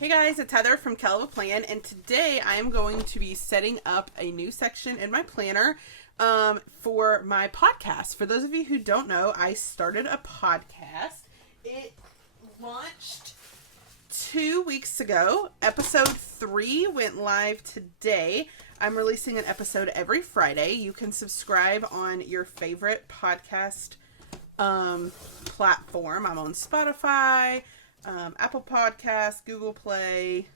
Hey guys, it's Heather from Kellofaplan, and today I am going to be setting up a new section in my planner for my podcast. For those of you who don't know, I started a podcast. It launched 2 weeks ago. Episode 3 went live today. I'm releasing an episode every Friday. You can subscribe on your favorite podcast platform. I'm on Spotify, Apple Podcasts, Google Play.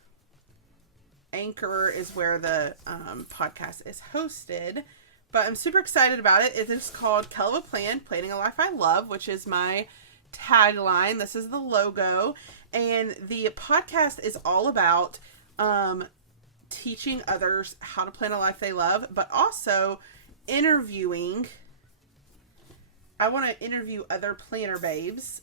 Anchor is where the podcast is hosted. But I'm super excited about it. It is called Kellofaplan, Planning a Life I Love, which is my tagline. This is the logo. And the podcast is all about teaching others how to plan a life they love, but also interviewing. I want to interview other planner babes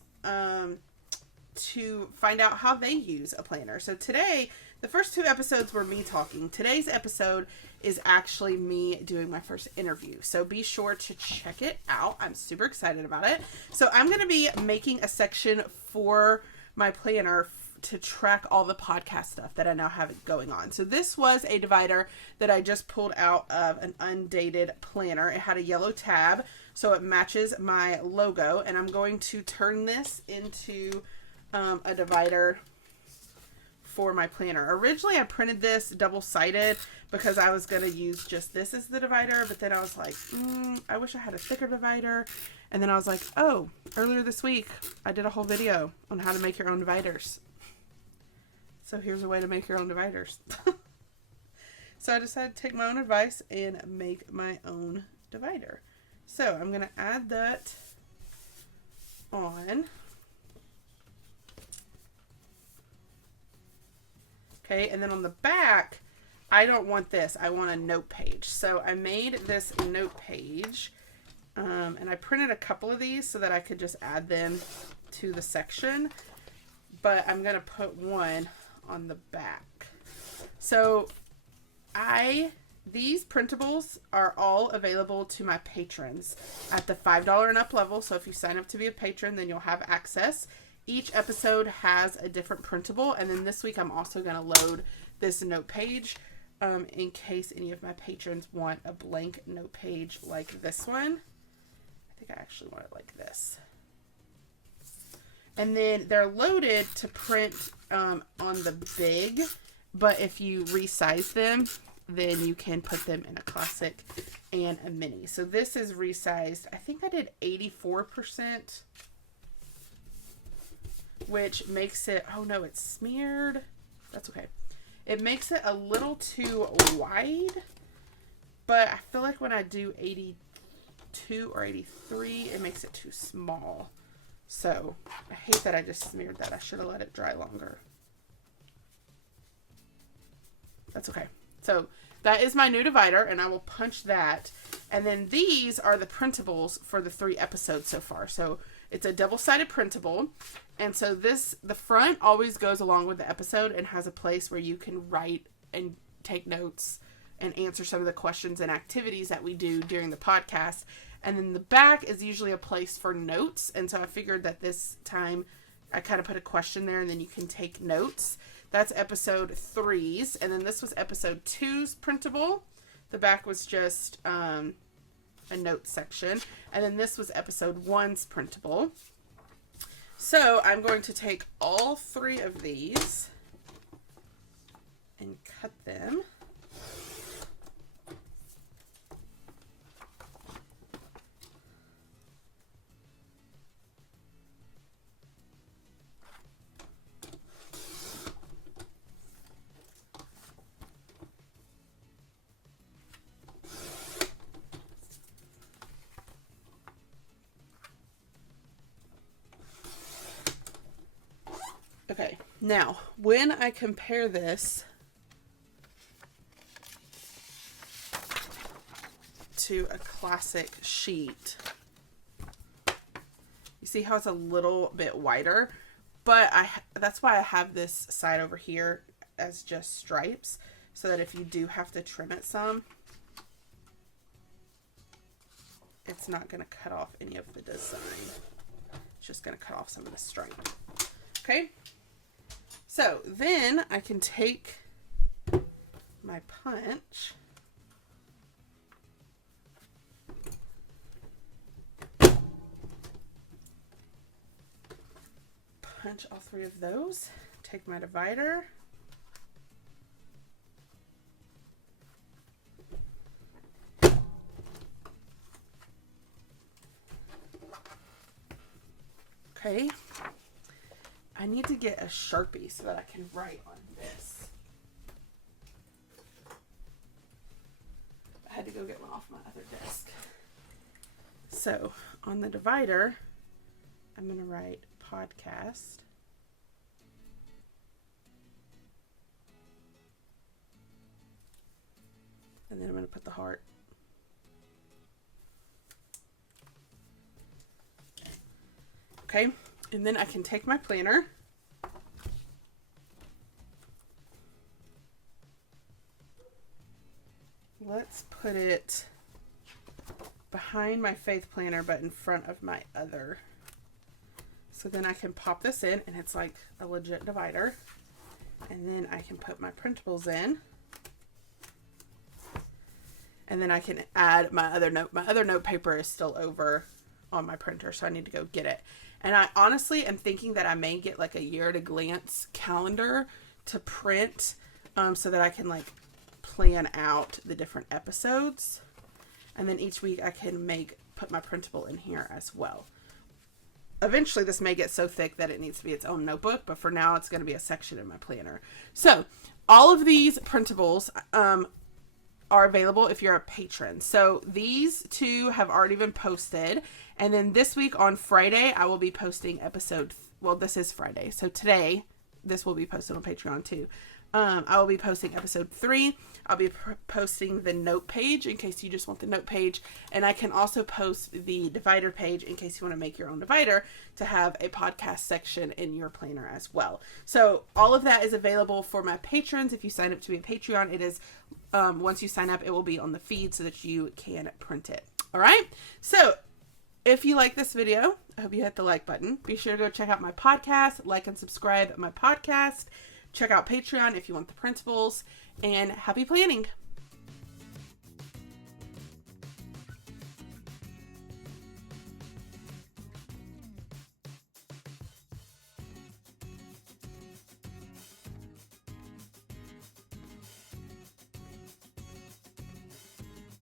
to find out how they use a planner. So today, the first 2 episodes were me talking. Today's episode is actually me doing my first interview. So be sure to check it out. I'm super excited about it. So I'm going to be making a section for my planner to track all the podcast stuff that I now have going on. So this was a divider that I just pulled out of an undated planner. It had a yellow tab, so it matches my logo. And I'm going to turn this into a divider for my planner. Originally, I printed this double-sided because I was going to use just this as the divider, but then I was like, I wish I had a thicker divider. And then I was like, oh, earlier this week, I did a whole video on how to make your own dividers. So here's a way to make your own dividers. So I decided to take my own advice and make my own divider. So I'm going to add that on. Okay, and then on the back, I don't want this. I want a note page. So I made this note page, and I printed a couple of these so that I could just add them to the section. But I'm going to put one on the back. So these printables are all available to my patrons at the $5 and up level. So if you sign up to be a patron, then you'll have access. Each episode has a different printable, and then this week I'm also going to load this note page in case any of my patrons want a blank note page like this one. I think I actually want it like this. And then they're loaded to print on the big, but if you resize them, then you can put them in a classic and a mini. So this is resized. I think I did 84%. Which makes it, oh no, it's smeared. That's okay. It makes it a little too wide, but I feel like when I do 82 or 83, it makes it too small. So I hate that I just smeared that. I should have let it dry longer. That's okay. So that is my new divider, and I will punch that. And then these are the printables for the 3 episodes so far. So it's a double-sided printable. And so the front always goes along with the episode and has a place where you can write and take notes and answer some of the questions and activities that we do during the podcast. And then the back is usually a place for notes. And so I figured that this time I kind of put a question there and then you can take notes. That's episode 3's. And then this was episode 2's printable. The back was just a note section. And then this was episode 1's printable. So I'm going to take all 3 of these and cut them. Okay, now when I compare this to a classic sheet, you see how it's a little bit wider, but that's why I have this side over here as just stripes, so that if you do have to trim it some, it's not going to cut off any of the design. It's just going to cut off some of the stripe. Okay. So then I can take my punch. Punch all 3 of those. Take my divider. Okay. I need to get a Sharpie so that I can write on this. I had to go get one off my other desk. So on the divider, I'm going to write podcast. And then I'm going to put the heart. Okay, and then I can take my planner. Let's put it behind my faith planner, but in front of my other. So then I can pop this in, and it's like a legit divider. And then I can put my printables in. And then I can add my other note. My other note paper is still over on my printer, so I need to go get it. And I honestly am thinking that I may get like a year at a glance calendar to print so that I can like plan out the different episodes. And then each week I can put my printable in here as well. Eventually this may get so thick that it needs to be its own notebook, but for now it's going to be a section in my planner. So all of these printables are available if you're a patron. So these 2 have already been posted. And then this week on Friday, I will be posting this is Friday. So today, this will be posted on Patreon too. I will be posting episode 3. I'll be posting the note page in case you just want the note page. And I can also post the divider page in case you want to make your own divider to have a podcast section in your planner as well. So all of that is available for my patrons. If you sign up to be a Patreon, it is, once you sign up, it will be on the feed so that you can print it. All right. So if you like this video, I hope you hit the like button. Be sure to go check out my podcast, like and subscribe my podcast. Check out Patreon if you want the printables, and happy planning.